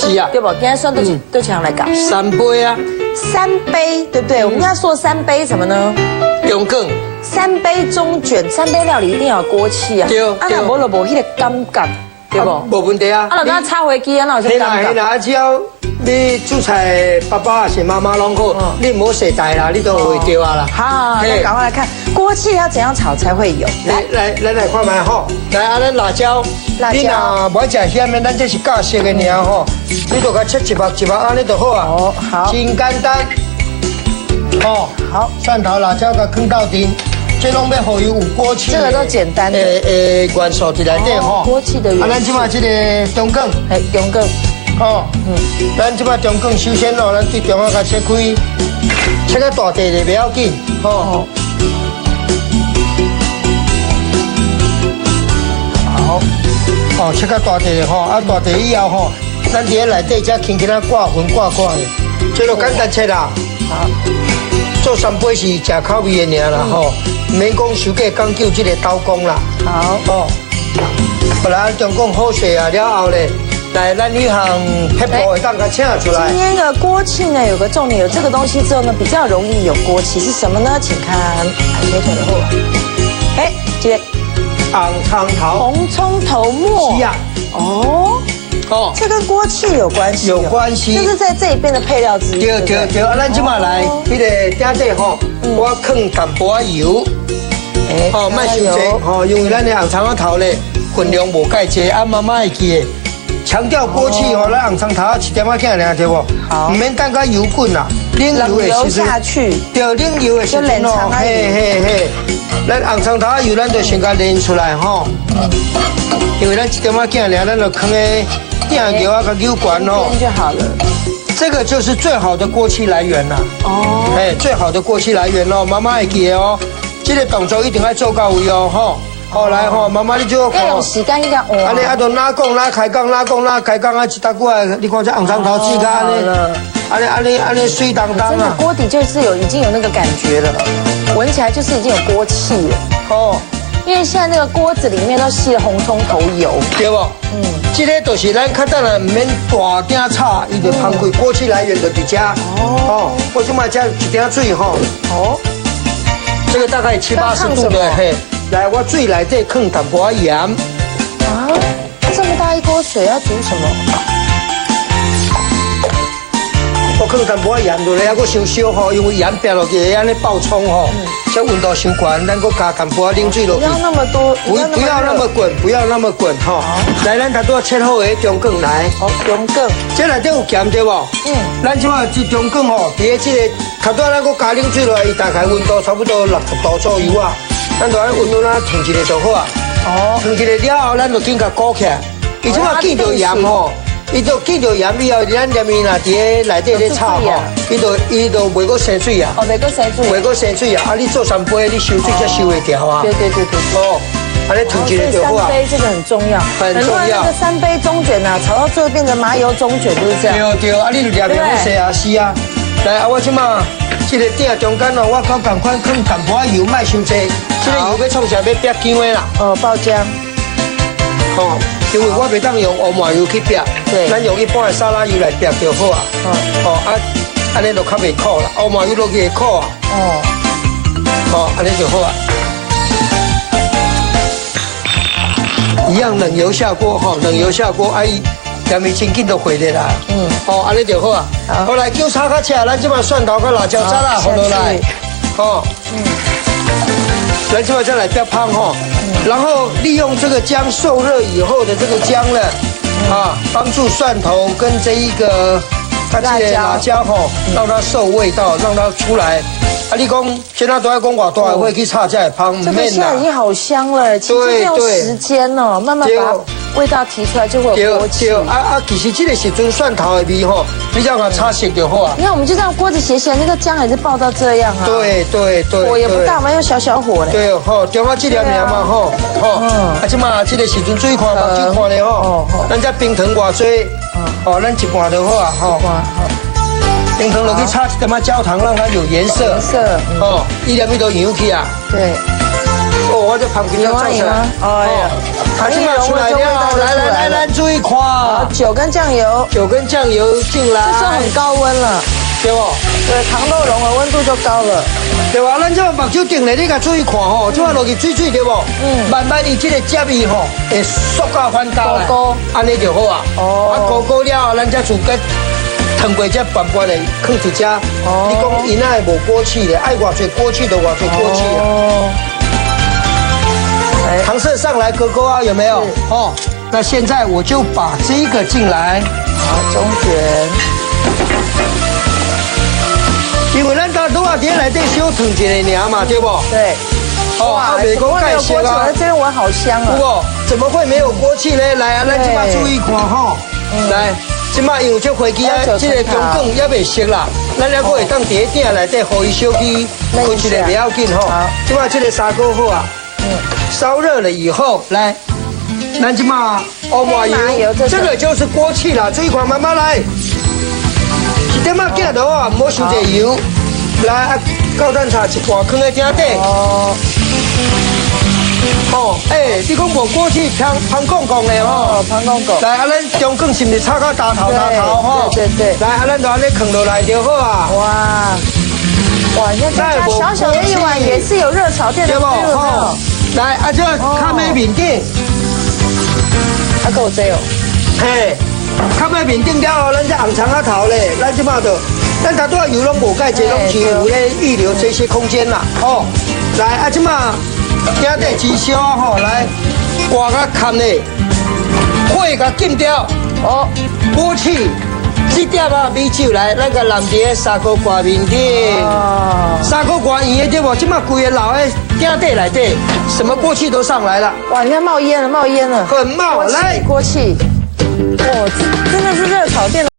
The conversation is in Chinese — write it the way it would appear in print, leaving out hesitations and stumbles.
是啊，对不？今天算都强来搞3杯啊， 3杯，对不对？我们要说3杯什么呢？中梗。 3杯中卷，3杯料理一定要有锅气啊！对，啊，那无就无迄个感觉，对不？无问题啊。啊，就刚插回机啊，那有些感觉。啦，只要你煮菜，爸爸还是妈妈拢好，你唔好洗台啦，你都会对啊啦。好，那赶快来看锅气要怎样炒才会有。来看卖吼，来啊，咱辣椒，你若无食咸的，咱这是教色的尔吼，你就甲切一目一目安尼就好啊。哦，好，真简单。哦，好，蒜头、辣椒甲放到底。 这拢要好有锅气，这个都简单的。元素在内底吼。锅气的元素。啊，咱即马这个中梗，哎，中梗，哦，咱即马中梗首先哦，咱对中央甲切开，切个大块的不要紧，吼。好，哦，切个大块的吼，啊大块以后吼，咱伫个内底才轻轻啊挂粉挂的，这就简单切啦。好，做3杯是食口味的尔啦吼。 免讲收价讲究这个刀工啦。好哦，不然中共好水啊了后咧，来咱一行撇布会当甲请出来。今天的锅气呢，有个重点，有这个东西之后呢，比较容易有锅气，是什么呢？请看，切出来后，哎，这个红葱头、红葱头末。是啊。哦。哦，这跟锅气有关系。有关系。就是在这里边的配料之一。对，啊，咱即马来，迄个顶底吼，我放淡薄仔油。 哦，卖伤济，哦，因为咱的红葱仔头咧分量无介济，啊，妈妈会记的。强调锅气哦，咱红葱头啊1点仔仔尔，对不？好，唔免等到油滚啦，冷油的时阵，对，冷油的时阵哦，嘿，咱红葱头油咱就先甲炼出来吼。因为咱1点仔仔尔，咱就放在鼎油啊，甲油管哦，就好了。这个就是最好的锅气来源啦。哦，哎，最好的锅气来源哦，妈妈会记的哦。 这个动作一定要做到位哦，吼！好来吼，妈妈你就要用时间一个换。安尼啊，就拉讲拉开讲，拉讲拉开讲啊，一大股啊，你看这红葱头煮甲安尼水当当啊。真的锅底就是已经有那个感觉了，闻起来就是已经有锅气了。哦，因为现在那个锅子里面都吸了红葱头油，对不？这个就是咱较等下唔免大鼎炒，伊就放开锅气来源就伫遮。哦，我即马加一点水吼。哦。 这个大概7、80度的，嘿，来，我水内底放淡薄仔盐。啊，这么大一锅水要煮什么？我放淡薄仔盐落来，还佫伤烧吼，因为盐撇落去会安尼爆冲吼，这温度伤悬，咱佫加淡薄仔冷水落去。不要那么多，不要那么滚，不要那么滚吼。来，咱头拄切好的中梗来。哦，中梗。这内底有咸对不？咱即马这中梗吼，伫个这个。 头拄咱佫加冷水落来，伊大概温度差不多60度左右啊。咱就安温度啊，烫一个就好啊。哦，烫一个了后，咱就紧甲裹起来。伊即马见到盐吼，伊就见到盐以后，咱连面啊，伫个内底咧炒吼，伊就袂佫生水啊。哦，袂佫生水。袂佫生水啊！啊，你做3杯，你收水才收会掉啊。对。哦，安尼烫一个就好啊。3杯这个很重要，很重要。那个3杯中卷啊，炒到最后变成麻油中卷，就是这样。对，啊，你就两面洗啊，是啊。 来啊！我即马这个鼎中间哦，我搞赶快放淡薄仔油，卖伤济。这个油要创啥？要煸姜的啦。哦，爆姜。哦，因为我袂当用乌麻油去煸，对，咱用一般的沙拉油来煸就好啊。哦，啊，安尼就较袂苦啦。乌麻油落去会苦啊。哦。哦，安尼就好啊。一样冷油下锅哈，冷油下锅，哎。 咸味真紧就回来啦，哦，安尼就好啊。好来，姜炒较赤，咱即马蒜头跟辣椒渣啦放落来，哦，咱即马再来煸芳吼，然后利用这个姜受热以后的这个姜呢，啊，帮助蒜头跟这一个它这个辣椒吼，让它受味道，让它出来。啊，你讲现在都要讲偌大的火去炒才会芳，这个现在已经好香了，其实用时间哦，慢慢把味道提出来就会有锅气。其实这个时阵蒜头的味吼，比较好炒熟就好啊。你看我们就这样锅子斜斜，那个姜还是爆到这样啊。对。火也不大嘛，用小火嘞。对，吼，中华这两年嘛吼，啊，即嘛这个时阵注意看目镜看咧吼，咱这冰糖偌多，哦，咱一半就好啊，吼。冰糖落去炒一点仔焦糖，让它有颜色。哦，一粒米都扬起啊。对。哦，我这旁边要照出来。哎呀。糖一融了就味道就出来了。来，注意看，酒跟酱油进来，这时候很高温了，对不？对，糖豆融了，温度就高了，对吧？咱这目睭定咧，你甲注意看吼，这落去水对不？慢慢伊这个汁味吼会缩到翻高来，安尼就好啊。啊，高了后，咱再自个烫过这拌拌的，放一只。你讲伊那会无锅气的，爱偌济锅气就偌济锅气啊。糖色上来勾啊，有没有？哦，那现在我就把这个进来，好，中卷。因为咱到多少天来这小烫一个尔嘛，对不？对。哦，美国盖香啊，这边闻好香啊。不，怎么会没有锅气呢？来啊，咱今嘛注意看哈，来，今嘛因为这飞机啊，这个中梗也未熟啦，咱还佫会当伫顶内底，互伊小去开一个不要紧吼。今嘛这个砂锅好啊，烧热了以后，来，咱今嘛欧麻油，这个就是锅气啦，注意看，慢慢来。一点仔镜头啊，唔好伤济油，来，到咱炒一半放在鼎底。哦，你讲无锅气，香公公的哦，香公公。来，咱中梗是不是炒到大头吼？对。来，咱就安尼放落来就好啊。哇，你看小小的一碗也是有热炒店的 feel 哦。来，这较尾面顶，够这哦。嘿，较尾面顶了后，咱这红肠仔头咧，咱即马就，咱大多油拢无盖，这拢是有咧预留这些空间啦。哦，来，即马。鼎底煎烧啊吼，来，刮甲砍嘞，火甲禁掉，锅气，这点啊米酒来，咱个淋伫砂锅挂面顶，砂锅挂圆的对不？这么规个老的鼎底内底，什么锅气都上来了。哇，你看冒烟了，很冒，来锅气，哇，真的是热炒店的。